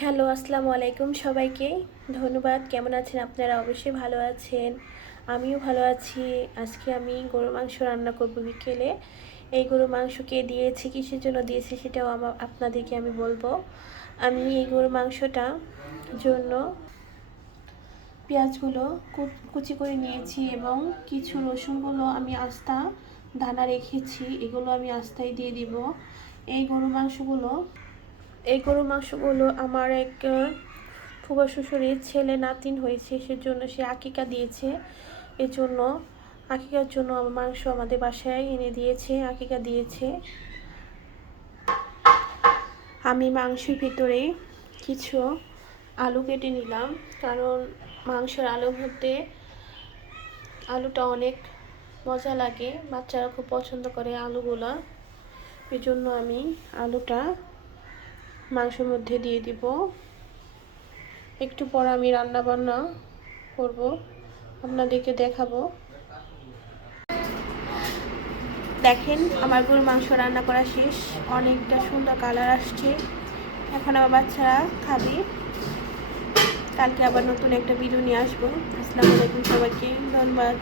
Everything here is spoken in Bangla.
হ্যালো, আসসালামু আলাইকুম সবাইকে। ধন্যবাদ। কেমন আছেন আপনারা? অবশ্যই ভালো আছেন। আমিও ভালো আছি। আজকে আমি গরুর মাংস রান্না করব বিকেলে। এই গরুর মাংসকে দিয়েছি, কিসের জন্য দিয়েছি সেটাও আপনাদেরকে আমি বলবো। আমি এই গরুর মাংসটা জন্য পেঁয়াজগুলো কুচি করে নিয়েছি এবং কিছু রসুনগুলো আমি আস্তা দানা রেখেছি, এগুলো আমি আস্তায় দিয়ে দিব। এই গরুর মাংসগুলো আমার এক ফুফা শ্বশুরের ছেলে নাতিন হয়েছে, সেজন্য সে আকিকা দিয়েছে। এজন্য আকিকার জন্য আমার মাংস আমাদের বাসায় এনে দিয়েছে, আকিকা দিয়েছে। আমি মাংসের ভিতরে কিছু আলু কেটে নিলাম, কারণ মাংসের আলু ভরতে আলুটা অনেক মজা লাগে, বাচ্চারা খুব পছন্দ করে আলুগুলা। এই জন্য আমি আলুটা মাংসের মধ্যে দিয়ে দিব। একটু পর আমি রান্না বান্না করব, আপনাদেরকে দেখাবো। দেখেন, আমার গরুর মাংস রান্না করা শেষ, অনেকটা সুন্দর কালার আসছে। এখন আমার বাচ্চারা খাবে। কালকে আবার নতুন একটা ভিডিও নিয়ে আসবো। আসসালামু আলাইকুম সবাইকে, ধন্যবাদ।